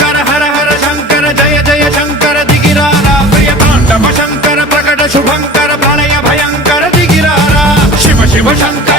శంకర హర హర శంకర జయ జయ శంకర దిగిరారా ప్రియ తాండవ శంకర ప్రకట శుభంకర ప్రళయ భయంకర దిగిరారా శివ శివ శంకర